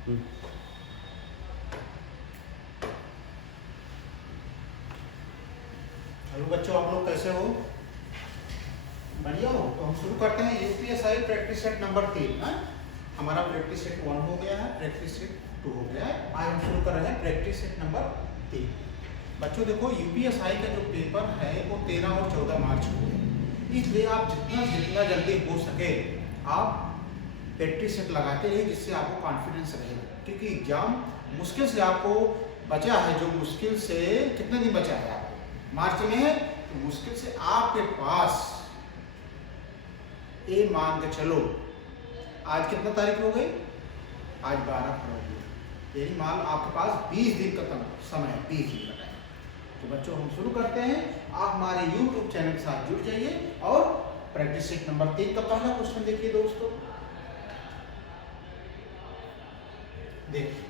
हम्म। Hello बच्चों, आप लोग कैसे हो? बढ़िया हो? तो हम शुरू करते हैं यूपीएसआई प्रैक्टिस सेट नंबर 3। हमारा प्रैक्टिस सेट 1 हो गया है, प्रैक्टिस सेट 2 हो गया है। आज हम शुरू कर रहे हैं प्रैक्टिस सेट नंबर 3। बच्चों देखो, यूपीएसआई का जो पेपर है वो 13 और 14 मार्च को है, इसलिए आप जितना जल्दी हो सके आप प्रैक्टिस सेट लगाते रहिए, जिससे आपको कॉन्फिडेंस रहेगा। क्योंकि एग्जाम मुश्किल से आपको बचा है, जो मुश्किल से कितने दिन बचा है आपको, मार्च में है, तो मुश्किल से आपके पास ये मान के चलो, आज कितना तारीख हो गई, आज 12 फरवरी, यही मान आपके पास 20 दिन का समय है, 20 दिन का टाइम। तो बच्चों हम शुरू करते हैं। आप हमारे YouTube चैनल के साथ जुड़ जाइए और प्रैक्टिस सेट नंबर 3 का पहला क्वेश्चन देखिए दोस्तों। देखिए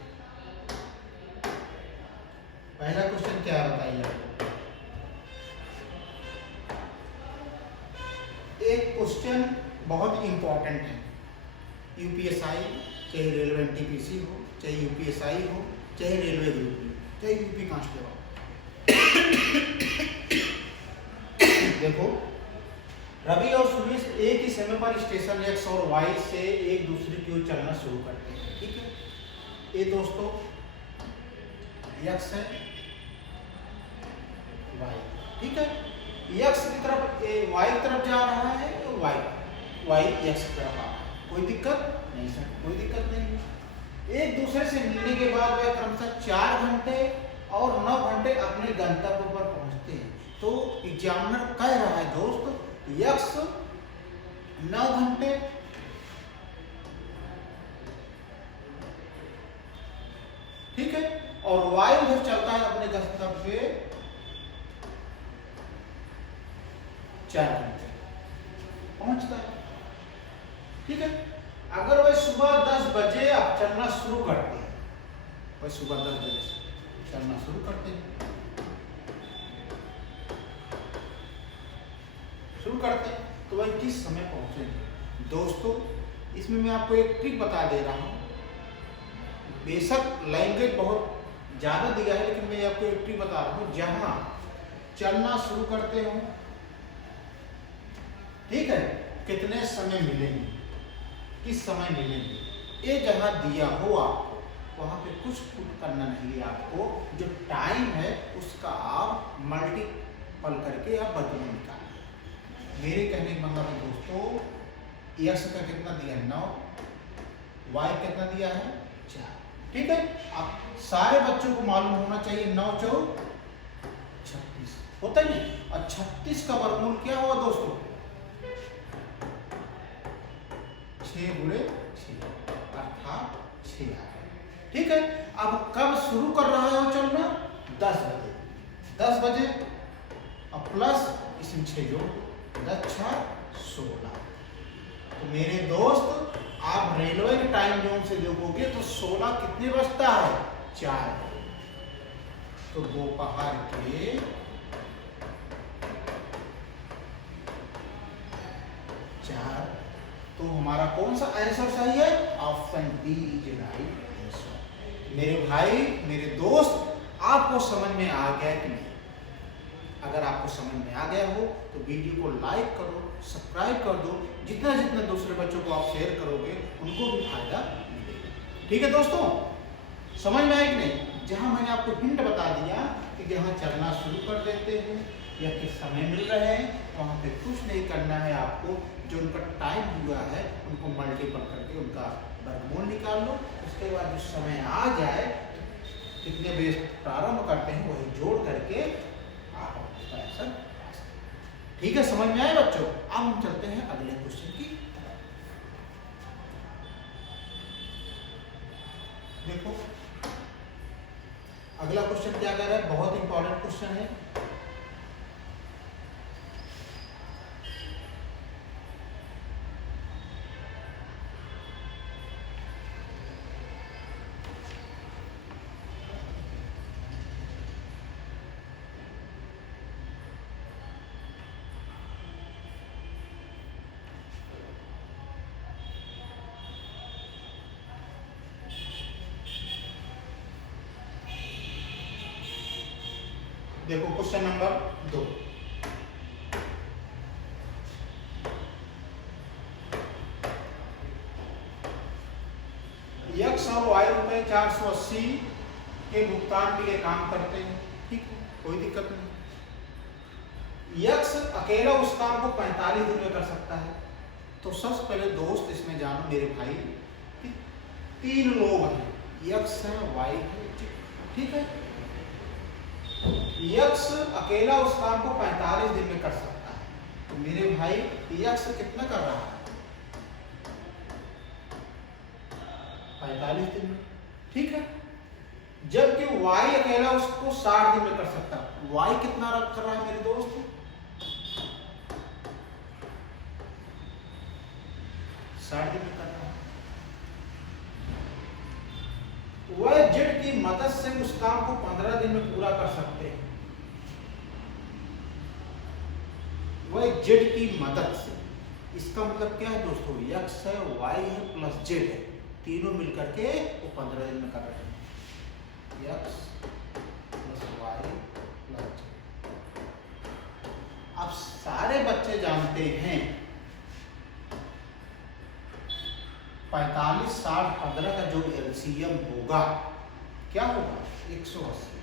पहला क्वेश्चन क्या है बताइए आपको। एक क्वेश्चन बहुत इंपॉर्टेंट है। यूपीएसआई चाहे रेलवे एनटीपीसी हो, चाहे यूपीएसआई हो, चाहे रेलवे ग्रुप हो, चाहे यूपी कांस्टेबल। देखो, रवि और सुरेश एक ही समय पर स्टेशन एक्स और वाई से एक दूसरे की ओर चलना शुरू करते हैं। ठीक है, ये दोस्तों एक्स है, वाई। ठीक है, एक्स की तरफ वाई की तरफ जा रहा है, तो वाई एक्स की तरफ आ रहा है। कोई दिक्कत नहीं सर, कोई दिक्कत नहीं है। एक दूसरे से मिलने के बाद वह क्रमशः 4 घंटे और 9 घंटे अपने गंतव्य पर पहुंचते हैं। तो एग्जामिनर कह रहा है दोस्त, एक्स 9 घंटे ठीक है, और वाई उधर चलता है अपने गंतव्य 4 घंटे पहुंचता है। ठीक है, अगर वह सुबह 10 बजे आप चलना शुरू करते हैं, वह सुबह 10 बजे से चलना शुरू करते हैं, तो वह किस समय पहुंचेंगे? दोस्तों इसमें मैं आपको एक ट्रिक बता दे रहा हूं। बेशक लैंग्वेज बहुत ज्यादा दिया है, लेकिन मैं आपको एक ट्रिक बता रहा हूं। जहां चलना शुरू करते हो, ठीक है, कितने समय मिलेंगे, किस समय मिलेंगे, ये जहां दिया हो आपको, वहां पे कुछ करना नहीं है। आपको जो टाइम है उसका आप मल्टीपल करके आप वर्गमूल निकालना। मेरे कहने का मतलब है दोस्तों, एक्स का कितना दिया है 9, वाई कितना दिया है 4। ठीक है, अब सारे बच्चों को मालूम होना चाहिए 9 4 36 होता है नहीं, और 36 का वर्गमूल क्या हुआ दोस्तों, 6 गुणे 6 अर्थात 6 आ गया। ठीक है, अब कब शुरू कर रहा है वो चलना, 10 बजे। 10 बजे अब प्लस इसमें 6 जोड़, 10 6 16। तो मेरे दोस्त आप रेलवे के टाइम जोन से देखोगे तो 16 कितने बजता है, 4। तो दोपहर के 4। तो हमारा कौन सा आंसर सही है, option D is right answer. मेरे भाई मेरे दोस्त, आपको समझ में आ गया कि नहीं? अगर आपको समझ में आ गया हो तो वीडियो को लाइक करो, सब्सक्राइब कर दो। जितना जितना दूसरे बच्चों को आप शेयर करोगे उनको भी फायदा मिलेगा। ठीक है दोस्तों, समझ में आया कि नहीं? जहां मैंने आपको हिंट बता दिया कि जहां चलना शुरू कर देते हैं या किस समय मिल रहे हैं, वहां पे कुछ नहीं करना है आपको। जो उनका टाइम हुआ है उनको मल्टीपल करके उनका वर्गमूल निकाल लो। उसके बाद जो समय आ जाए, कितने बजे प्रारंभ करते हैं वही जोड़ करके आप अपना आंसर। ठीक है, समझ में आए बच्चों? अब हम चलते हैं अगले क्वेश्चन की तरफ। देखो अगला क्वेश्चन क्या कह रहा है, बहुत इंपॉर्टेंट क्वेश्चन है। देखो क्वेश्चन नंबर 2, यक्स और वाई रुपए 480 के भुगतान के लिए काम करते हैं, ठीक है, कोई दिक्कत नहीं। यक्स अकेला उस काम को 45 दिन में कर सकता है। तो सबसे पहले दोस्त इसमें जानो मेरे भाई कि 3 लोग हैं, यक्स है, वाई है, ठीक है। यक्स अकेला उस काम को 45 दिन में कर सकता है। तो मेरे भाई यक्स कितना कर रहा है? 45 दिन में, ठीक है। जबकि y अकेला उसको 60 दिन में कर सकता है। y कितना कर रहा है मेरे दोस्त? 60 दिन में कर रहा है। वह जेड की मदद से उस काम को 15 दिन में पूरा कर सकते हैं। वह जेड की मदद से, इसका मतलब क्या है दोस्तों? x है, y है प्लस जेड है, तीनों मिलकर के वो 15 दिन में कर रहे हैं। x plus Y plus Z. अब सारे बच्चे जानते हैं 45, 60, 15 का जो एलसीएम होगा क्या होगा? 180।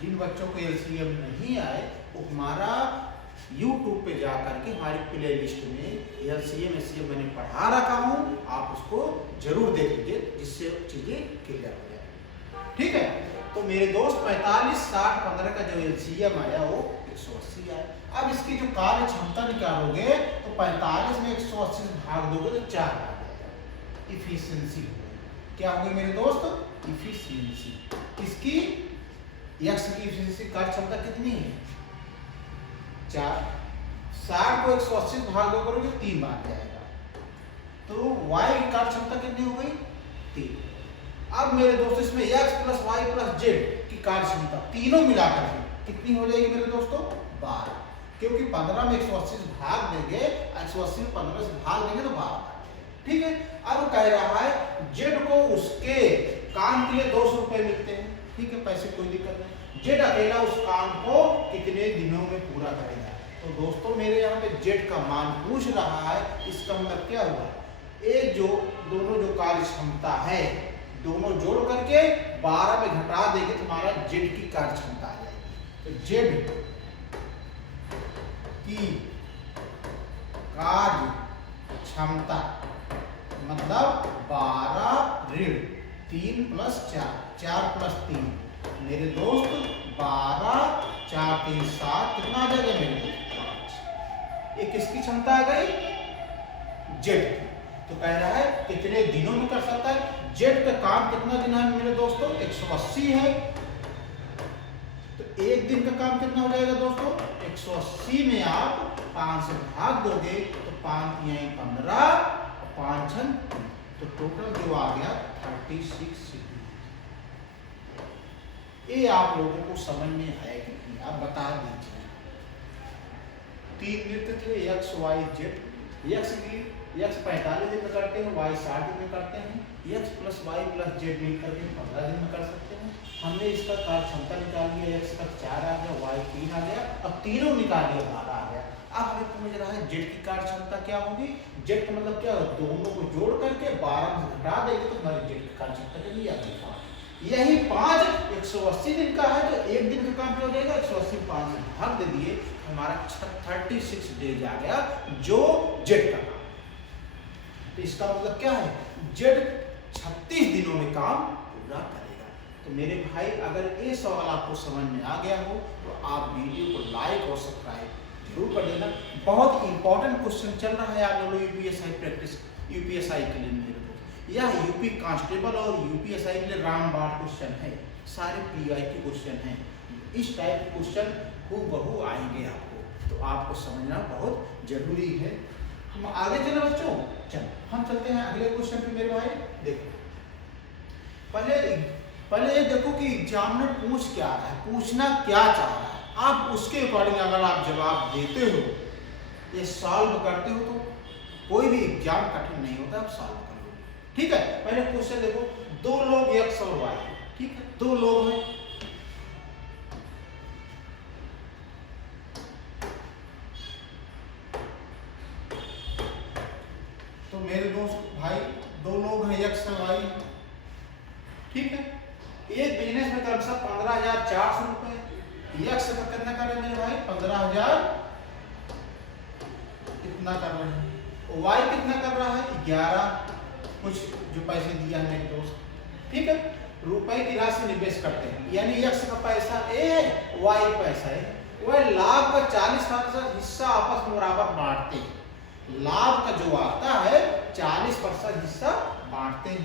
जिन बच्चों को एलसीएम नहीं आए वो हमारा YouTube पे जा करके हमारी प्ले लिस्ट में एलसीएम एससीएम मैंने पढ़ा रखा हूँ, आप उसको जरूर देख लीजिए जिससे चीजें क्लियर हो जाए, ठीक है। तो मेरे दोस्त 45, 60, 15 का जो एलसीएम आया वो 180 आया। अब इसकी जो कार्य क्षमता निकालोगे तो 45 में 180 भाग दोगे तो 4 आ जाएगा। इफिशियंसी क्या होगी मेरे दोस्त? इफिशियंसी। किसकी? यक्स की इफिशियंसी, कार्य क्षमता कितनी है? 4। 60 को 180 भाग दो करोगे 3 बार जाएगा। तो y की कार्य क्षमता कितनी हो गई? 3। अब मेरे दोस्तों इसमें x plus Y plus Z की कार्य क्षमता तीनों मिलाकर के कितनी हो जाएगी मेरे दोस्तों? 12। क्योंकि 15 में 180 भाग देंगे, 180 में 15 से भाग देंगे तो 12, ठीक है। अब कह रहा है जेड को उसके काम के लिए 200 रुपए मिलते हैं, ठीक है, पैसे कोई दिक्कत नहीं। जेड अकेला उस काम को कितने दिनों में पूरा करेगा? तो दोस्तों मेरे यहाँ पे जेड का मान पूछ रहा है, इसका मतलब क्या हुआ? ये जो दोनों जो कार्य क्षमता है दोनों जोड़ करके 12 में घटा देंगे तो हमारा जेड की कार्य क्षमता आ जाएगी। तो जेड की कार्य क्षमता मतलब 12 ऋण 3 प्लस 4, 4 प्लस 3 मेरे दोस्त 12, 4, 3, 7 कितना आ जाएगा मेरे दोस्त? 5। ये किसकी क्षमता आ गई? जेड की। तो कह रहा है कितने दिनों में कर सकता है? जेड का काम कितना दिन है मेरे दोस्तों? 180 है। तो एक दिन का काम कितना हो जाएगा दोस्तों? 180 में आप 5 से भाग दोगे तो 5 यहीं 15 और 5 छन, तो टोटल जो आ गया 36 सेकंड। ये आप लोगों को समझ में है कि नहीं? आप बता दीजिए। 3 नृत्य थे एक्स वाई जेड। एक्स 45 दिन में करते हैं, वाई 60 दिन में करते हैं। X plus Y plus Z मिलकर के 15 दिन में कर सकते हैं। हमने इसका कार्य क्षमता निकाल लिया, एक्स का 4 आ गया, वाई 3 आ गया, अब तीनों निकाल लिया 12 आ गया। अब हमें समझ रहा है जेड की कार्य क्षमता क्या होगी? जेड का मतलब क्या होगा? दोनों को जोड़ करके 12 में घटा देंगे तो हमारी जेड की कार्य क्षमता कितनी आ गई? 5। यही 5 180 दिन का है तो एक दिन का काम क्या हो जाएगा? 180 5 से भाग दे दिए, हमारा 36 डेज आ गया जो जेड का काम। तो इसका मतलब क्या है? जेड 36 दिनों में काम पूरा करेगा। तो मेरे भाई अगर ये सवाल आपको समझ में आ गया हो तो आप वीडियो को लाइक और सब्सक्राइब जरूर कर देना। बहुत इंपॉर्टेंट क्वेश्चन चल रहा है आप लोग यूपीएसआई प्रैक्टिस, यूपीएसआई के लिए मेरे दोस्त, यह यूपी कांस्टेबल और यूपीएसआई के लिए रामबाण क्वेश्चन है, सारे पीआई के क्वेश्चन हैं। इस टाइप के क्वेश्चन हूबहू आएंगे आपको, तो आपको समझना बहुत जरूरी है। हम आगे चले बच्चों, चलो हम चलते हैं अगले क्वेश्चन पे मेरे भाई। देखो पहले ये देखो कि एग्जामिनर पूछ क्या रहा है, पूछना क्या चाह रहा है, आप उसके अकॉर्डिंग अगर आप जवाब देते हो, ये सॉल्व करते हो तो कोई भी एग्जाम कठिन नहीं होता, आप सॉल्व कर लो, ठीक है। पहले क्वेश्चन देखो, 2 लोग एक्स और वाई, ठीक है, 2 लोग हैं, एक्स वाई। ठीक है, एक बिजनेस में कर सब 15,400 रुपए। एक्स का कितना कर रहे हैं मेरे भाई? 15,000 कितना कर रहे हैं। वाई कितना कर रहा है? 11 कुछ जो पैसे दिया है मेरे दोस्त। ठीक है, रुपए की राशि निवेश करते हैं, यानी एक्स का पैसा ए है, वाई पैसा है। वह लाभ का 40% हिस्सा आपस में बराबर बांटते हैं। लाभ का जो आता है 40% हिस्सा बांटते हैं।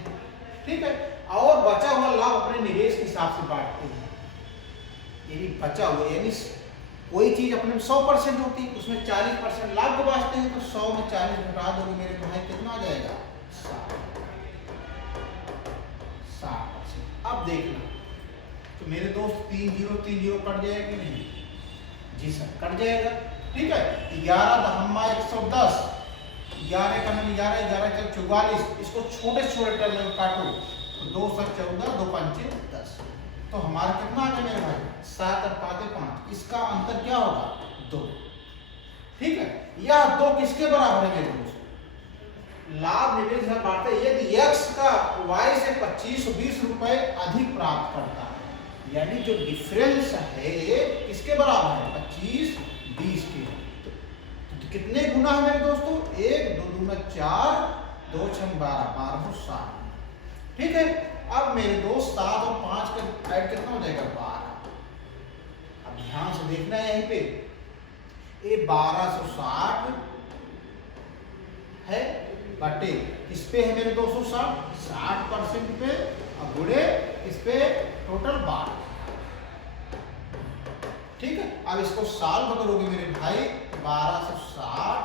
ठीक है, और बचा हुआ लाभ अपने निवेश के हिसाब से बांटते हैं। यानी बचा हुआ, यानी कोई चीज अपने 100% होती है, उसमें 40% लाभ को बांटते हैं, तो 100 में 40 घटा दोगे मेरे भाई, कितना आ जाएगा? 60%। अब देखना तो मेरे दोस्त 3 0 3 0 कट जाएगा कि नहीं? जी सर, कट जाएगा। ठीक है, 11 दहम्मा 110, 11 का नाम 11, 11 का 44, इसको छोटे छोटे टर्म में काटो तो 2 सर 14, 2 पंचे 10। तो हमारा कितना आ गया मेरे भाई? 7 और 5 इसका अंतर क्या होगा? 2। ठीक है, यह 2 किसके बराबर है मेरे दोस्त? लाभ निवेश में बांटते, यदि एक्स का वाई से 25-20 रुपए अधिक प्राप्त करता है, यानी जो डिफरेंस है किसके बराबर है? 25-20 के। तो कितने गुना है मेरे दोस्तों? 1 2 दूना 4, 2 6 12, 1260। ठीक है, अब मेरे दोस्त 7 और 5 का ऐड कितना हो जाएगा? 12। अब ध्यान से देखना है यहीं पे, ये 1260 है बटे किस पे है मेरे दोस्तों? 60% पे, अब गुणे इस पे टोटल 12। ठीक है, अब इसको सॉल्व करोगे मेरे भाई, 1260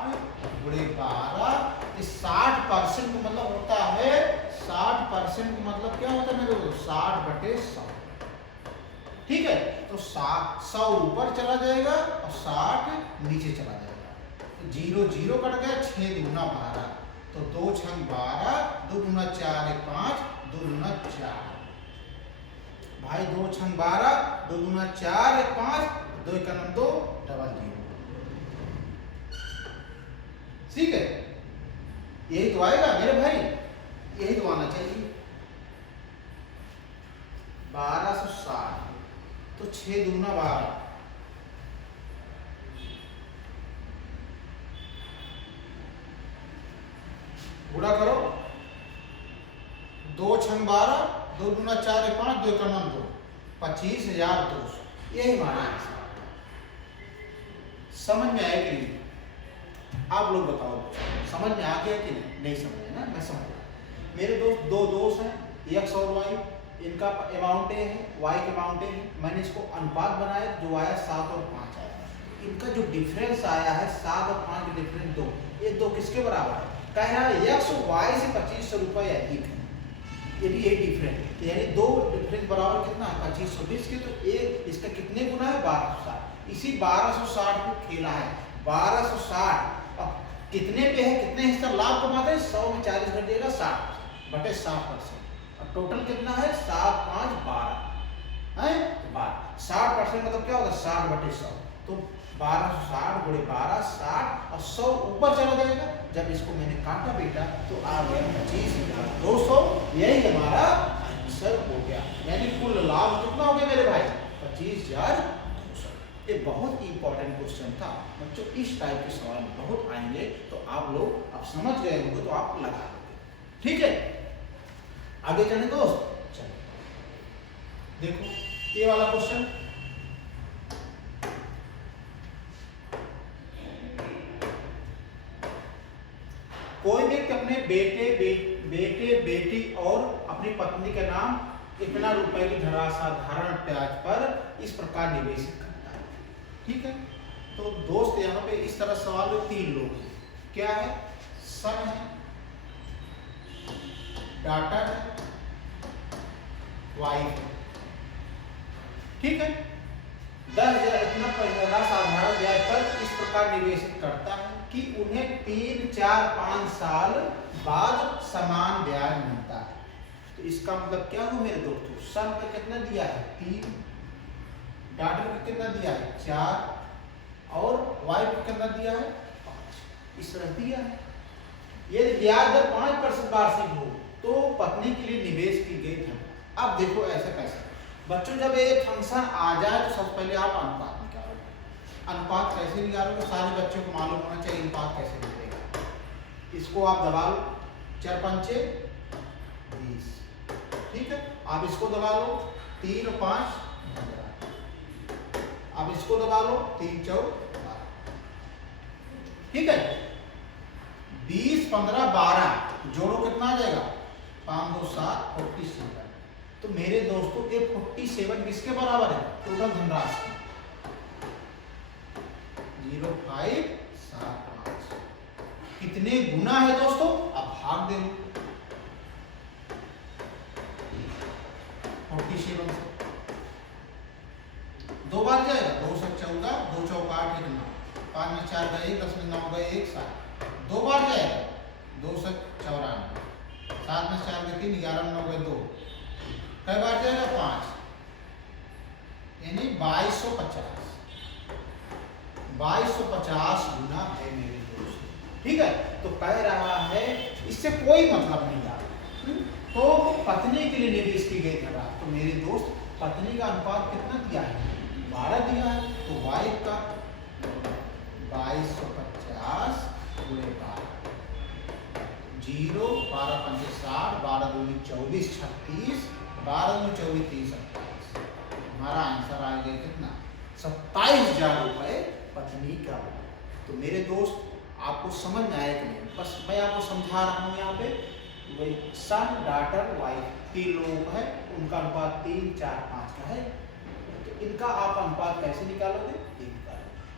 गुणे 12, इस 60% का मतलब होता है 60% का मतलब क्या होता है मेरे दोस्तों? 60 बटे 100। ठीक है, तो 100 ऊपर चला जाएगा और 60 नीचे चला जाएगा। 0 0 कट गया, 6 दूना 12, तो 2 6 12, 2 दूना 4 5, 2 दूना 4 भाई, 2 6 12, 2 दूना 4 5, 2 1 2 डबल 0। ठीक है, यही तो आएगा मेरे भाई, यही तो आना चाहिए। 1260 तो 6 दूना 12, गुणा करो, 2 6 12, 2 दूना 4 5, 2 1 2, 25,200। यही माना है। समझ में आया कि नहीं? आप लोग बताओ, समझ में आ गया कि नहीं समझ ना? मैं समझ। मेरे दोस्त 2 दोस्त हैं, एक्स और वाई, इनका अमाउंट ए है, वाई का अमाउंट ए है। मैंने इसको अनुपात बनाया, जो आया 7 और 5 आया। इनका जो डिफरेंस आया है 7 और 5 का डिफरेंस 2, ये 2 किसके बराबर है? कह रहा है एक्स वाई से 2500 रुपए अधिक है, यदि ये डिफरेंस, यानी 2 डिफरेंस बराबर कितना है? 2520 के। तो एक इसका कितने गुना है? 1260। इसी 1260 को खेला है, 1260 अब कितने पे है? कितने हिस्सा लाभ कमाते हैं? 100 में 40 घट जाएगा, 60 बटे 60%। अब टोटल कितना है? 7 5 12 है, 12। 60% मतलब क्या होगा? 60 बटे 100, तो 1260 गुणे 12 60, और 100 ऊपर चला जाएगा। जब इसको मैंने काटा बेटा तो आ गया 25,200। यही हमारा आंसर हो गया, यानी कुल लाभ कितना हो गया मेरे भाई? 25,200। ये बहुत ही इंपॉर्टेंट क्वेश्चन था बच्चों, इस टाइप के सवाल बहुत आएंगे, तो आप लोग अब समझ गए होंगे तो आप लगा दोगे। ठीक है, आगे चले दोस्त, चलो देखो ये वाला क्वेश्चन। कोई व्यक्ति अपने बेटे बेटी और अपनी पत्नी के नाम इतना रुपए की साधारण ब्याज पर इस प्रकार निवेशित करता है। ठीक है, तो दोस्त यहाँ पे इस तरह सवाल में 3 लोग हैं। क्या है? सन है, डॉटर है, वाइफ है। ठीक है, 10,000 इतना पैसा साधारण ब्याज पर इस प्रकार निवेशित करता है कि उन्हें 3 4 5 साल बाद समान ब्याज मिलता है। तो इसका मतलब क्या हुआ मेरे दोस्तों? सन का कितना दिया है? 3, डॉटर का कितना दिया है? 4, और वाइफ का कितना दिया है? 5। इस तरह दिया है। यदि ब्याज दर 5% वार्षिक हो तो पत्नी के लिए निवेश की गई धन। अब देखो ऐसा कैसे बच्चों, जब ये फंक्शन आ जाए तो सबसे पहले आप अनुपात निकालोगे। अनुपात कैसे निकालोगे, सारे बच्चों को मालूम होना चाहिए अनुपात कैसे निकलेगा। इसको आप दबा लो, 4 पंचे 20, ठीक है। आप इसको दबा लो, 3 और 5 15। आप इसको दबा लो, 3 4 12, ठीक है। 20 15 12 जोड़ो कितना आ जाएगा, 5 2 7 47। तो मेरे दोस्तों ये 47 किसके बराबर है, टोटल धनराशि 0575। कितने गुना है दोस्तों, अब भाग दे लो 47 से। 2 बार जाएगा, 2 से 14, 2 चौका 8 कितना, 5 में 4 गए 1, 10 में 9 गए 1 7। 2 बार जाएगा, 2 से 94, 7 में 4 गए 3, 11 में 9 गए 2। कई बार जाएगा, 5, यानी 2250। 2250 गुना है मेरे दोस्त, ठीक है। तो कह रहा है इससे कोई मतलब नहीं आ रहा। तो पत्नी के लिए निवेश की गई धनराशि, तो मेरे दोस्त पत्नी का अनुपात कितना दिया है, 12 दिया है। तो y का 2250 गुणे 12, 0 12 पंचे 60, 12 दूनी 24 36, 12 दूनी 24 30 27। हमारा आंसर आ गया कितना, 27,000 रुपए पत्नी का। तो मेरे दोस्त आपको समझ में आया कि नहीं, बस मैं आपको समझा रहा हूँ। यहाँ पे वही सन डॉटर वाइफ 3 लोग है, उनका अनुपात 3 4 5 का है। तो इनका आप अनुपात कैसे निकालोगे,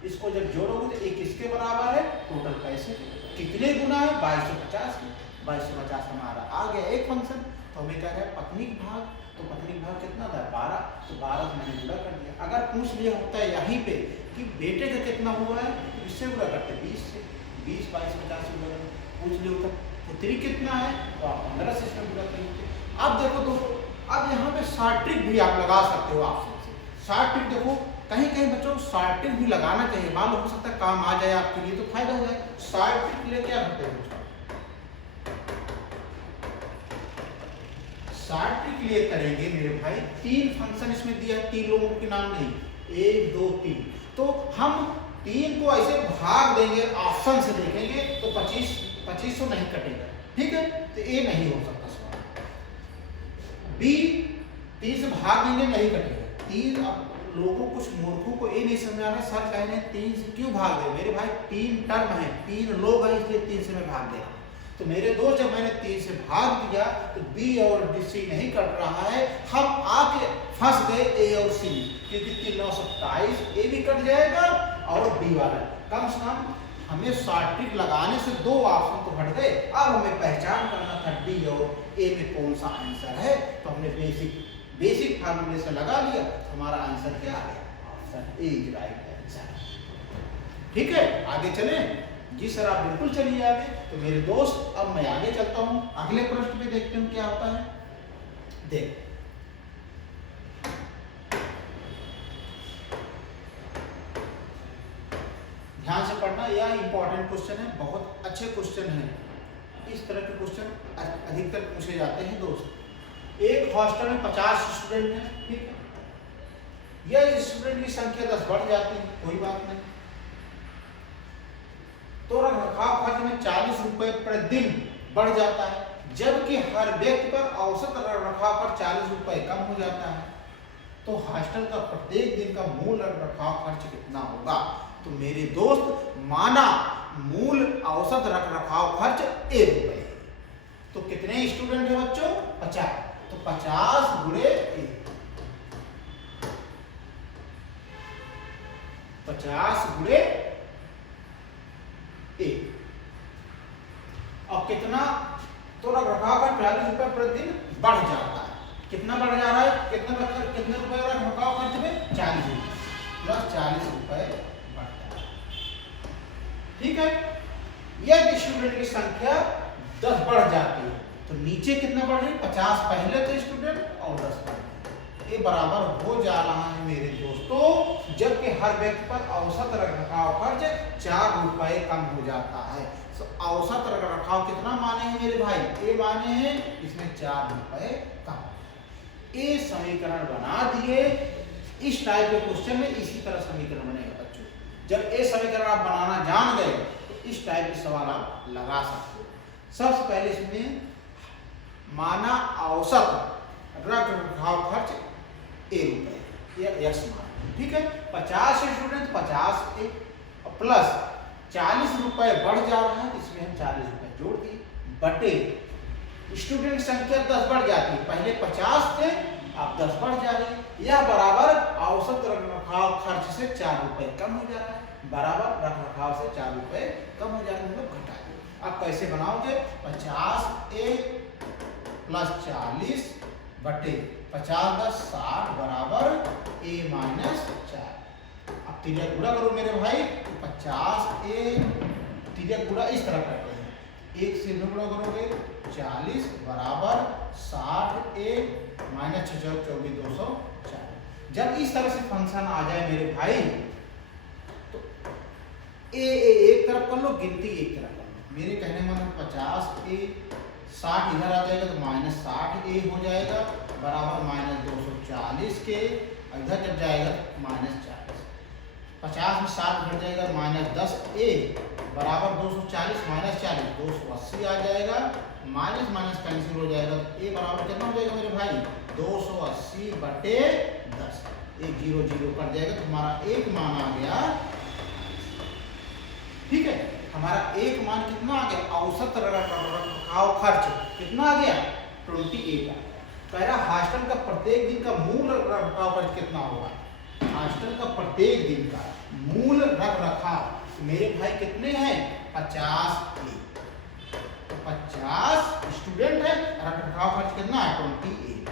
इसको जब जोड़ोगे तो 1 इसके बराबर है, टोटल पैसे कितने गुना है, 2250। 2250 हमारा आ गया एक फंक्शन। तो हमें क्या है, पत्नी भाग, तो पत्नी भाग कितना था 12, तो 12 से मैंने गुणा कर दिया। अगर पूछ लिया होता है यहीं पे कि बेटे का कितना हुआ है, तो इससे गुणा करते 20 से, 20 2250 से गुणा। पूछ लिया होता पुत्री कितना है, तो आप 15 से इसमें गुणा करेंगे। अब देखो दोस्तों, अब यहाँ पे शॉर्ट ट्रिक भी आप लगा सकते हो ऑप्शन से। शॉर्ट ट्रिक देखो, कहीं कहीं बच्चों शॉर्ट ट्रिक भी लगाना चाहिए, मालूम हो सकता है काम आ जाए आपके लिए, तो फायदा हो जाए। शॉर्ट ट्रिक ले क्या करते हैं, शॉर्ट ट्रिक लिए करेंगे मेरे भाई। 3 फंक्शन इसमें दिया है, 3 लोगों के नाम नहीं, 1 2 3। तो हम 3 को ऐसे भाग देंगे, ऑप्शन से देखेंगे तो 2500 नहीं कटेगा, ठीक है। तो ए नहीं हो सकता सवाल। बी 3 से भाग देंगे, नहीं कटेगा। 3 अब लोगों कुछ मूर्खों को ये नहीं समझ आ रहा, सर कह रहे हैं 3 से क्यों भाग दे, मेरे भाई 3 टर्म है, 3 लोग हैं, इसलिए 3 से मैं भाग दे रहा हूं। तो मेरे दोस्त जब मैंने 3 से भाग दिया तो बी और सी नहीं कट रहा है, हम आके फंस गए ए और सी, क्योंकि 3 9 27 ए भी कट जाएगा और बी वाला। कम से कम हमें शॉर्ट ट्रिक लगाने से 2 ऑप्शन तो हट गए। अब हमें पहचान करना था डी और ए में कौन सा आंसर है, तो हमने बेसिक फार्मूले से लगा लिया, हमारा आंसर क्या है, option A is right answer. ठीक है, आगे चलें। जी सर आप बिल्कुल चलिए आगे। तो मेरे दोस्त अब मैं आगे चलता हूं, अगले प्रश्न पे देखते हैं क्या होता है। देख ध्यान से पढ़ना, यह इंपॉर्टेंट क्वेश्चन है, बहुत अच्छे क्वेश्चन है। इस तरह के क्वेश्चन अधिकतर पूछे जाते हैं दोस्त। एक हॉस्टल में 50 स्टूडेंट हैं, ठीक है। यह स्टूडेंट की संख्या 10 बढ़ जाती है, कोई बात नहीं। तो रखरखाव खर्च में 40 रुपए प्रतिदिन बढ़ जाता है, जबकि हर व्यक्ति पर औसत रखरखाव पर 40 रुपए कम हो जाता है। तो हॉस्टल का प्रत्येक दिन का मूल रखरखाव खर्च कितना होगा। तो मेरे दोस्त माना मूल औसत रखरखाव खर्च 1 रुपए। तो कितने स्टूडेंट है बच्चों, 50। तो 50 गुणे 1, 50 गुणे 1। अब कितना, तो रखरखाव का 40 रुपए प्रतिदिन बढ़ जाता है। कितना बढ़ जा रहा है, कितने रुपए रखरखाव खर्च में, 40 रुपए प्लस 40 रुपए बढ़ता है, ठीक है। यदि स्टूडेंट की संख्या 10 बढ़ जाती है तो नीचे कितना बढ़ रही, 50 पहले थे स्टूडेंट और 10 बढ़ गए। ये बराबर हो जा रहा है मेरे दोस्तों, जबकि हर व्यक्ति पर औसत रखरखाव खर्च 4 रुपए कम हो जाता है। तो औसत रखरखाव कितना माने हैं मेरे भाई? ए माने हैं, इसमें 4 रुपए कम। ये समीकरण बना दिए। इस टाइप के क्वेश्चन में इसी तरह समीकरण बनेगा बच्चों। जब ये समीकरण आप बनाना जान गए तो इस टाइप के सवाल आप लगा सकते हो। सबसे पहले इसमें माना औसत रखरखाव खर्च ए रुपए या एक्स मान, ठीक है। 50 स्टूडेंट 50 ए प्लस 40 रुपए बढ़ जा रहा है, इसमें हम 40 रुपए जोड़ दिए, बटे स्टूडेंट संख्या 10 बढ़ जाती है, पहले 50 थे अब 10 बढ़ जा रही है, यह बराबर औसत रखरखाव खर्च से 4 रुपए कम हो जा रहा है, बराबर रखरखाव से 4 रुपए कम हो जा रहा है, मतलब घटा दो। अब कैसे बनाओगे? 50 ए प्लस 40 बटे 50 10 60 बराबर ए माइनस 4। अब तिर्यक गुणा करो मेरे भाई, 50 ए तिर्यक गुणा इस तरह करते हैं, 1 से गुणा करोगे 40 बराबर 60 ए माइनस 6 24 240। जब इस तरह से फंक्शन आ जाए मेरे भाई तो ए एक तरफ कर लो, गिनती एक तरफ कर लो। मेरे कहने में 50 ए 60 इधर आ जाएगा तो माइनस 60 ए हो जाएगा बराबर माइनस 240 के, इधर जब जाएगा माइनस 40, 50 में 60 घट जाएगा माइनस 10 ए बराबर 240 माइनस 40 280 आ जाएगा, माइनस माइनस कैंसिल हो जाएगा, ए बराबर कितना हो जाएगा मेरे भाई? 280 बटे 10, एक 0 0 कट जाएगा तो हमारा एक मान आ गया, ठीक है। हमारा एक मान कितना आ गया? औसत रखरखाव खर्च कितना आ गया? 28 आ गया। कह रहा हॉस्टल का प्रत्येक दिन का मूल रखरखाव खर्च कितना होगा? हॉस्टल का प्रत्येक दिन का मूल रखरखाव मेरे भाई कितने हैं? 50 तो 50 स्टूडेंट है, रखरखाव खर्च कितना है? 28।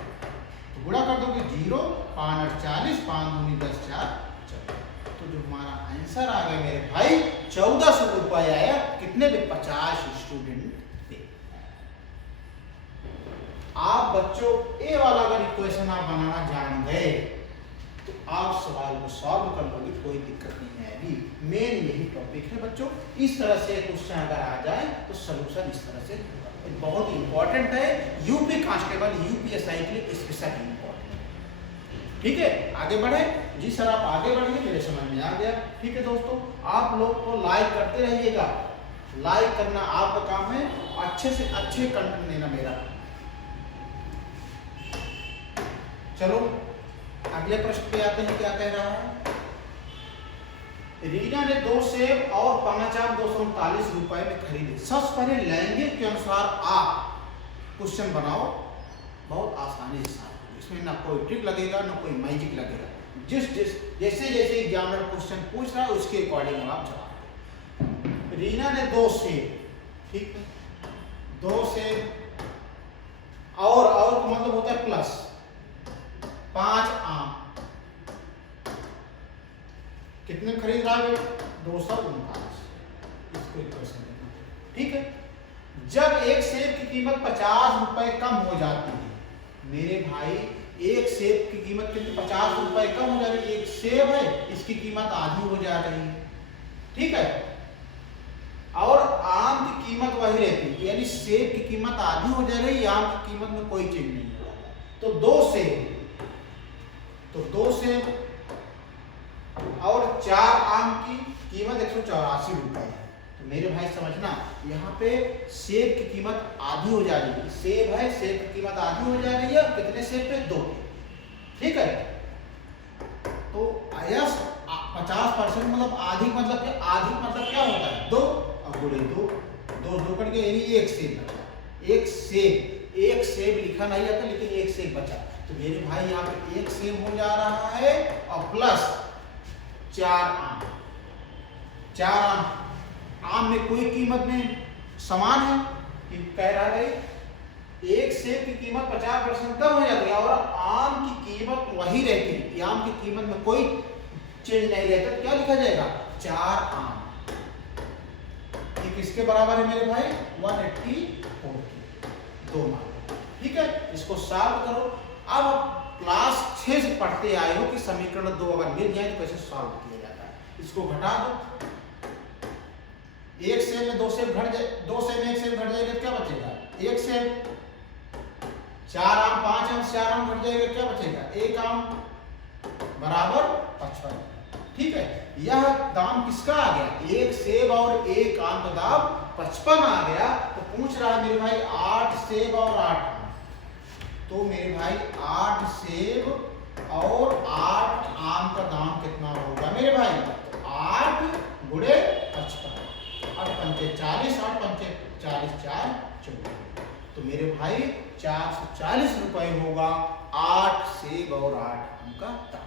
तो गुणा कर दोगे 0 5 8 40 5 दूनी 10 4 14। तो जो हमारा आंसर आ गया मेरे भाई 1400 रुपए आया। कितने पे? 50 स्टूडेंट थे। आप बच्चों ए वाला अगर इक्वेशन आप बनाना जान गए तो आप सवाल को सॉल्व कर लोगे, कोई दिक्कत नहीं आएगी। मेन यही टॉपिक है बच्चों। इस तरह से क्वेश्चन अगर आ जाए तो सोल्यूशन इस तरह से बहुत इंपॉर्टेंट है, यूपी कांस्टेबल यूपीएसआई के लिए स्पेशल इंपॉर्टेंट है, ठीक है। आगे बढ़े जी सर, आप आगे बढ़िए, मेरे समझ में आ गया, ठीक है दोस्तों। आप लोग को लाइक करते रहिएगा, लाइक करना आपका काम है, अच्छे से अच्छे कंटेंट देना मेरा। चलो अगले प्रश्न पे आते हैं, क्या कह रहा है? रीना ने 2 सेब और 5 आम 239 रुपए में खरीदे। सबसे पहले लहंगे के अनुसार आप क्वेश्चन बनाओ, बहुत आसानी से साथ, इसमें ना कोई ट्रिक लगेगा ना कोई मैजिक लगेगा। जैसे जैसे एग्जामिनर क्वेश्चन पूछ रहा है उसके अकॉर्डिंग आप जवाब दो। रीना ने 2 सेब, ठीक है, 2 सेब और मतलब होता है प्लस 5 आम, कितने खरीद रहा है? 239। इसको इक्वेशन देना, ठीक है। जब एक सेब की कीमत 50 रुपए कम हो जाती है मेरे भाई, एक सेब की कीमत कितनी? 50 रुपए कम हो जा रही है। एक सेब है, इसकी कीमत आधी हो जा रही है, ठीक है, और आम की कीमत वही रहती है, यानी सेब की कीमत आधी हो जा रही है, आम की कीमत में कोई चेंज नहीं हो रहा है। तो 2 सेब और 4 आम की कीमत 184 रुपए है। तो मेरे भाई समझना, यहाँ पे सेब की कीमत आधी हो जा रही है, सेब है, सेब की कीमत आधी हो जा रही है, कितने सेब पे? 2 पे, ठीक है। तो यस 50% मतलब आधी, मतलब क्या? आधी मतलब क्या होता है? 2 और गुणे 2, 2 करके यानी 1 सेब बचा। एक सेब लिखा नहीं आता, लेकिन 1 सेब बचा। तो मेरे भाई यहाँ पे 1 सेब हो जा रहा है और प्लस 4 आम। 4 आम में कोई कीमत नहीं, समान है, कि कह रहा है एक सेब की कीमत 50% कम हो जाती है और आम की कीमत वही रहती है, आम की कीमत में कोई चेंज नहीं रहता। क्या लिखा जाएगा? 4 आम। ये किसके बराबर है मेरे भाई? 184 के 2 मान, ठीक है। इसको सॉल्व करो। अब क्लास 6 से पढ़ते आए हो कि समीकरण 2 अगर मिल जाए तो कैसे सॉल्व किया जाता है। इसको घटा दो, एक सेब में 2 सेब घट जाए, 2 सेब में 1 सेब घट जाएगा, क्या बचेगा? 1 सेब। 4 आम 5 आम 4 आम घट जाएगा, क्या बचेगा? 1 आम बराबर 55। ठीक है, यह दाम किसका आ गया? 1 सेब और 1 आम का दाम 55 आ गया। तो पूछ रहा है मेरे भाई 8 सेब और 8 आम। तो मेरे भाई 8 सेब और 8 आम का दाम कितना होगा मेरे भाई? 8 गुणे 55, 8 पंचे 40, 8 पंचे 40, 4 14। तो मेरे भाई 440 रुपए होगा 8 सेब और 8 आम का दाम।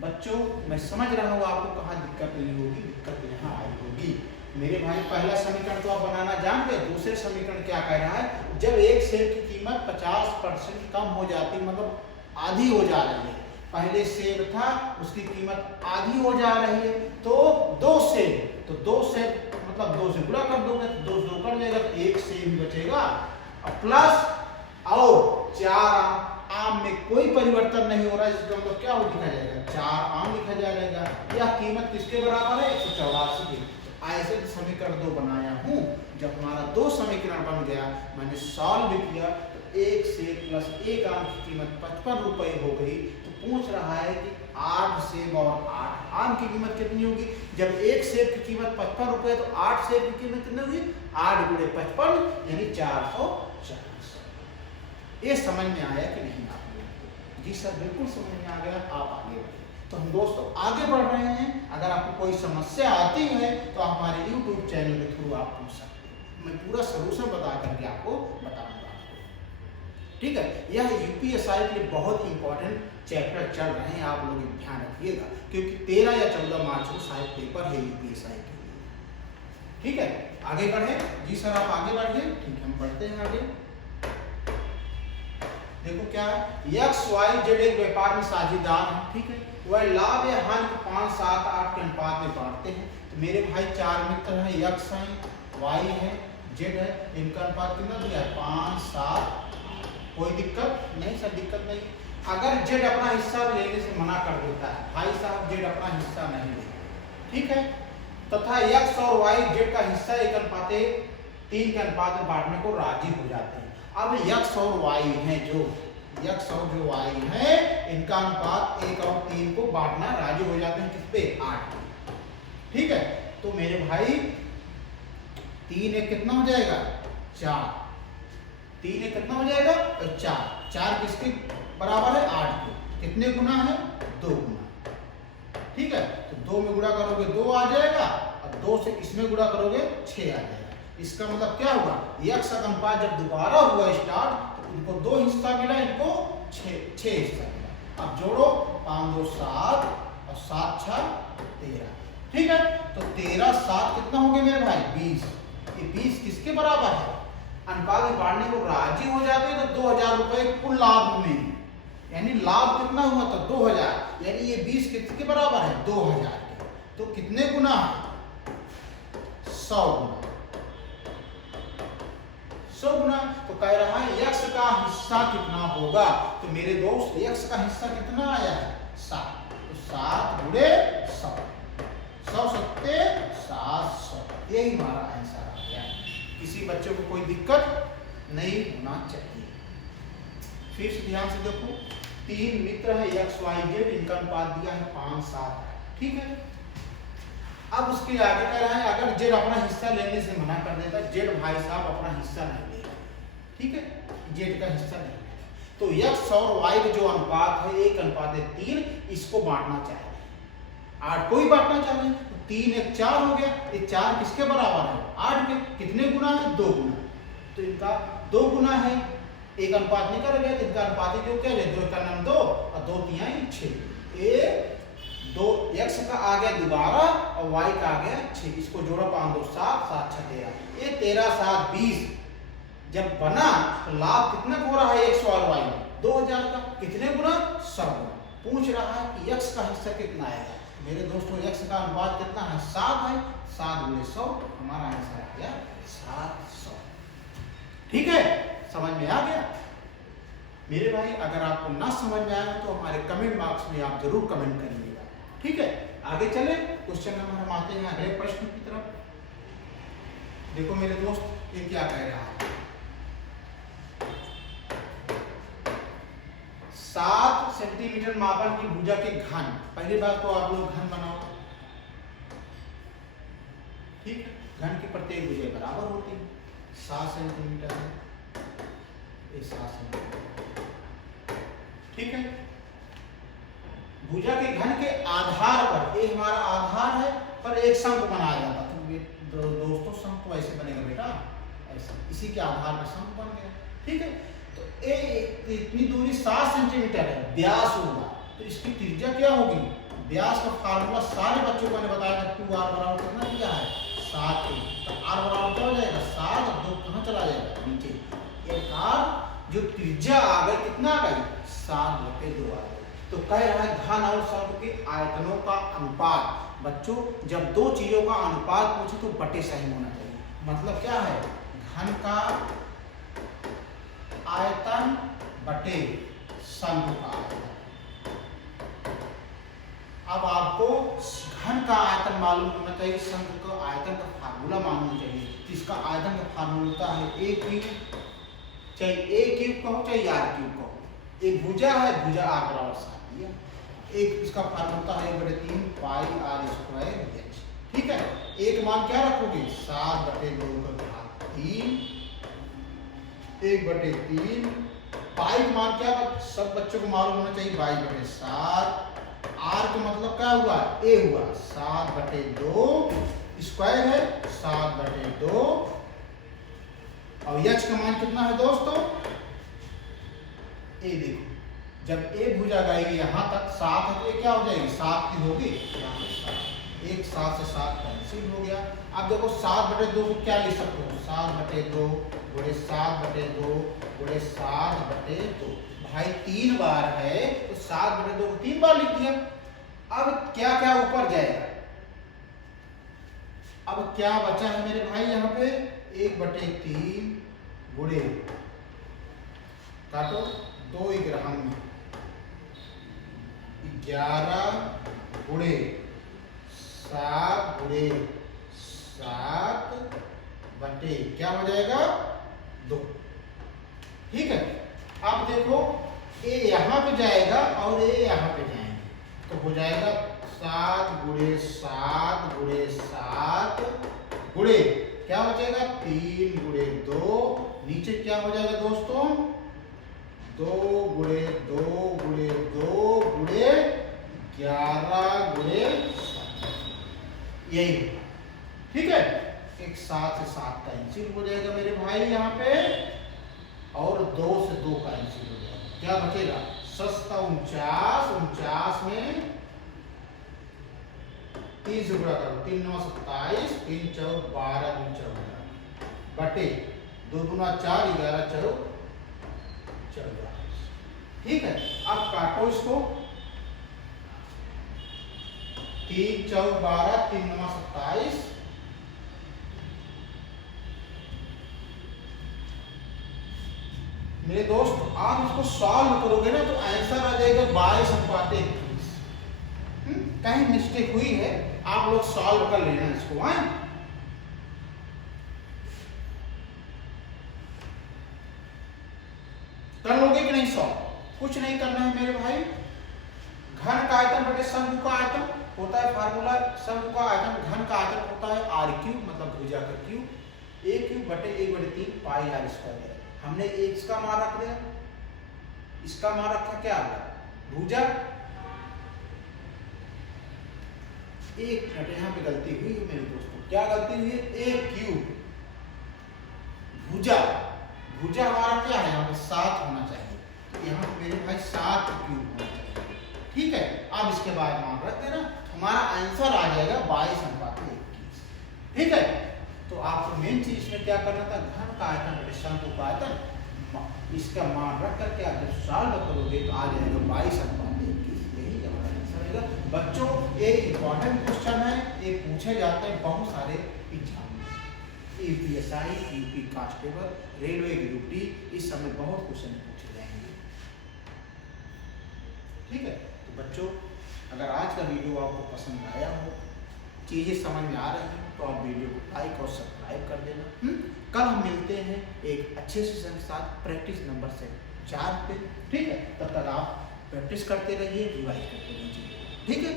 बच्चों मैं समझ रहा हूँ आपको कहाँ दिक्कत नहीं होगी, दिक्कत यहाँ आई होगी। मेरे भाई पहला समीकरण तो आप बनाना जानते हैं। दूसरे समीकरण क्या कह रहा है? जब एक सेब की कीमत 50% कम हो जाती, मतलब आधी हो जा रही है, पहले सेब था उसकी कीमत आधी हो जा रही है, तो 2 सेब, तो 2 सेब मतलब 2 से गुणा कर दोगे तो 2 से 2 कर देगा, तो 1 सेब ही बचेगा। प्लस और 4 आम में कोई परिवर्तन नहीं हो रहा है, इसका मतलब क्या हो लिखा जाएगा? 4 आम लिखा जाएगा। यह कीमत किसके बराबर है? 184 की। ऐसे समीकरण 2 बनाया हूं। जब हमारा 2 समीकरण बन गया, मैंने सॉल्व भी किया, तो 1 सेब प्लस 1 आम की कीमत 55 रुपए हो गई। तो पूछ रहा है कि 8 सेब और 8 आम की कीमत कितनी होगी? जब 1 सेब की कीमत 55 रुपए, तो 8 सेब की कीमत कितनी होगी? 8 गुणे 55 यानी 440। ये समझ में आया कि नहीं आप लोगों? जी सर बिल्कुल समझ में आ गया। आप आगे बढ़िए। तो हम दोस्तों आगे बढ़ रहे हैं। अगर आपको कोई समस्या आती है तो आप हमारे YouTube चैनल के थ्रू आप पूछ सकते हैं, मैं पूरा सलूशन बता करके आपको बताऊंगा। ठीक है, यह यूपीएसआई के लिए बहुत इंपॉर्टेंट चैप्टर चल रहे हैं, आप लोग ध्यान रखिएगा, क्योंकि 13 या 14 मार्च को शायद पेपर है यूपीएसआई के लिए। ठीक है, आगे बढ़े। जी सर आप आगे बढ़िए। ठीक है, हम बढ़ते हैं आगे। देखो क्या है, एक्स वाई जेड एक व्यापार में साझेदार है। ठीक है, वह लाभ या हानि को 5, 7, 8 के अनुपात में बांटते हैं। तो मेरे भाई 4 मित्र हैं, एक्स है, वाई है, जेड है, इनका अनुपात कितना दिया है? 5, 7। कोई दिक्कत नहीं सर? दिक्कत नहीं। अगर जेड अपना हिस्सा लेने से मना कर देता है, भाई साहब जेड अपना हिस्सा नहीं लेगा, ठीक है, तथा एक्स और वाई जेड का हिस्सा 1:3 के अनुपात में बांटने को राजी हो जाते हैं। अब x और y हैं, जो x और जो y है, इनका अनुपात 1 और 3 को बांटना राजी हो जाते हैं। किस पे? 8। ठीक है, तो मेरे भाई 3 1 कितना हो जाएगा? 4। 3 1 कितना हो जाएगा? 4। 4 किसके बराबर है? 8 के। कितने गुना है? 2 गुना। ठीक है, तो 2 में गुणा करोगे 2 आ जाएगा, और 2 से इसमें गुणा करोगे 6 आ जाएगा। इसका मतलब क्या हुआ? x का अनुपात जब दोबारा हुआ स्टार्ट, तो इनको 2 हिस्सा मिला, इनको 6 हिस्सा मिला। अब जोड़ो, 5 2 7 और 7 6 13। ठीक है, तो 13 7 कितना हो गया मेरे भाई? 20। ये 20 किसके बराबर है? अनुपात में बांटने को राजी हो जाते हैं तो 2000 रुपए कुल लाभ में, यानी लाभ कितना हुआ? तो 2000, यानी ये 20 किसके बराबर है? 2000 के। तो कितने गुना? 100 गुना। 100 गुना। तो कह रहा है x का हिस्सा कितना होगा? तो मेरे दोस्त x का हिस्सा कितना आया है? 7। तो 7 गुणे 100, 100 सत्ते 700। यही हमारा आंसर आ गया। किसी बच्चे को कोई दिक्कत नहीं होना चाहिए। फिर से ध्यान से देखो, 3 मित्र है x y z, इनका अनुपात दिया है 5 7। ठीक है, अब उसके आगे कह रहा है अगर जेड अपना हिस्सा लेने से मना कर देता, जेड भाई साहब अपना हिस्सा नहीं लेगा, ठीक है, जेड का हिस्सा नहीं लेगा, तो x और y का जो अनुपात है 1:3, इसको बांटना चाहिए। 8 को ही बांटना चाहिए, तो 3 1 4 हो गया। ये 4 किसके बराबर है? 8 के। कितने गुना है? 2 गुना। तो इनका 2 गुना है, 1 अनुपात निकल गया, तो इनका अनुपात जो क्या है? 2 का नाम 2 और 2 3 6। ये 2 x का आ गया दोबारा और y का आ गया 6। इसको जोड़ा, 5 2 7 7 6 13। ये 13 7 20 जब बना तो लाभ कितना हो रहा है? x और y में 2000 का। कितने गुना? 100 गुना। पूछ रहा है कि x का हिस्सा कितना आएगा? मेरे दोस्तों x का अनुपात कितना है? 7 है। 7 गुणे 100, हमारा आंसर आ गया 700। ठीक है, समझ में आ गया? मेरे भाई अगर आपको ना समझ में आया तो हमारे कमेंट बॉक्स में आप जरूर कमेंट करिएगा। ठीक है, आगे चले, क्वेश्चन नंबर हम आते हैं अगले प्रश्न की तरफ। देखो मेरे दोस्त, ये क्या कह रहा है, 7 सेंटीमीटर मापन की भुजा के घन। पहली बात तो आप लोग घन बनाओ, ठीक। घन की प्रत्येक भुजा बराबर होती है, 7 सेंटीमीटर है, ये 7 सेंटीमीटर, ठीक है। भुजा के घन के आधार पर, ये हमारा आधार है, पर एक शंक बनाया जाता। तो दोस्तों शंक तो ऐसे बनेगा बेटा, ऐसे, इसी के आधार पर शंक बन गया, ठीक है। तो ये इतनी दूरी 7 सेंटीमीटर है, व्यास होगा, तो इसकी त्रिज्या क्या होगी? व्यास का फार्मूला सारे बच्चों को मैंने बताया था, 2r बराबर करना दिया है 7 के, तो r बराबर क्या हो जाएगा 7, और 2 कहाँ चला जाएगा नीचे, एक r, जो त्रिज्या आ गई कितना आ गई 7/2 आ गई। तो कह रहा है घन और शंक के आयतनों का अनुपात। बच्चों जब दो चीजों का अनुपात पूछे तो बटे सही होना चाहिए। मतलब क्या है, घन का आयतन बटे शंक का आयतन। अब आपको घन का आयतन मालूम होना चाहिए, शंक का आयतन का फार्मूला मालूम होना चाहिए। इसका आयतन का फार्मूला होता है a क्यूब, चाहे a क्यूब कहो चाहे r क्यूब कहो। एक भुजा है, भुजा r बराबर 7 दिया, एक इसका फार्मूला है 1/3 पाई r स्क्वायर h, ठीक है। एक मान क्या रखोगे 7/2 का घात 3, 1/3, पाई का मान क्या, सब बच्चों को मालूम होना चाहिए 22/7, r का मतलब क्या हुआ a हुआ 7/2, स्क्वायर है 7/2, और h का मान कितना है दोस्तों, a देखो, जब a भुजा गई यहाँ तक 7 है तो ये क्या हो जाएगी 7 की होगी, एक 7 से 7 कैंसिल हो गया। अब देखो 7/2 को क्या लिख सकते हो, 7/2 गुणे 7/2 गुणे 7/2, भाई 3 बार है तो 7/2 को 3 बार लिख दिया। अब क्या क्या ऊपर जाएगा, अब क्या बचा है मेरे भाई यहाँ पे 1/3 गुणे, काटो 2 ग्राम में 11 गुणे 7 गुणे 7 बटे क्या हो जाएगा 2, ठीक है। अब देखो ए यहाँ पे जाएगा और ए यहाँ पे जाएंगे, तो हो जाएगा 7 गुणे 7 गुणे 7 गुणे क्या बचेगा 3 गुणे 2, नीचे क्या हो जाएगा दोस्तों 2 गुणे 2 गुणे 2 गुणे 11 गुणे 7, यही, ठीक है। एक 7 से 7 कैंसिल हो जाएगा मेरे भाई यहाँ पे, और 2 से 2 कैंसिल हो जाएगा, क्या बचेगा 49, 49 में 3 से गुणा करो, 3 9 27, 3 4 12 2 14 बटे 2 गुना 4 11 4 14, ठीक है। अब काटो इसको, 3 4 12 3 9 27, मेरे दोस्त आप इसको सॉल्व करोगे ना तो आंसर आ जाएगा 22/21। कहीं मिस्टेक हुई है, आप लोग सॉल्व कर लेना इसको, हाँ कर लोगे कि नहीं सॉल्व, कुछ नहीं करना है मेरे भाई। घन का आयतन बटे शंकु का आयतन होता है फार्मूला, शंकु का आयतन घन का आयतन होता है r³ मतलब भुजा का क्यूब, a³ बटे 1/3 पाई r स्क्वायर। हमने इसका मान रख दिया, इसका मान रखा क्या भुजा, एक मिनट यहाँ पे गलती हुई है मेरे दोस्तों, क्या गलती हुई है, a³ भुजा, भुजा हमारा क्या है यहाँ पे 7 होना चाहिए, तो यहाँ पे मेरे भाई 7³ होना चाहिए, ठीक है। अब इसके बाद मान रख देना, हमारा आंसर आ जाएगा 22/21, ठीक है। तो आपको मेन चीज इसमें क्या करना था, घन का आयतन बटे शंकु का आयतन, इसका मान रख करके आप जब सॉल्व करोगे तो आ जाएगा 22/21, यही हमारा आंसर रहेगा। बच्चों ये इंपॉर्टेंट क्वेश्चन है, ये पूछे जाते हैं बहुत सारे एग्जाम में, UPSI, UP constable, railway group D, इस समय बहुत क्वेश्चन पूछे जाएंगे, ठीक है। तो बच्चों अगर आज का वीडियो आपको पसंद आया हो चीज़ें समझ में आ रही हैं तो आप वीडियो को लाइक और सब्सक्राइब कर देना। कल हम मिलते हैं एक अच्छे सेशन के साथ प्रैक्टिस नंबर से 4 पे। ठीक है, तब तक आप प्रैक्टिस करते रहिए, रिवाइज करते रहिए। ठीक है।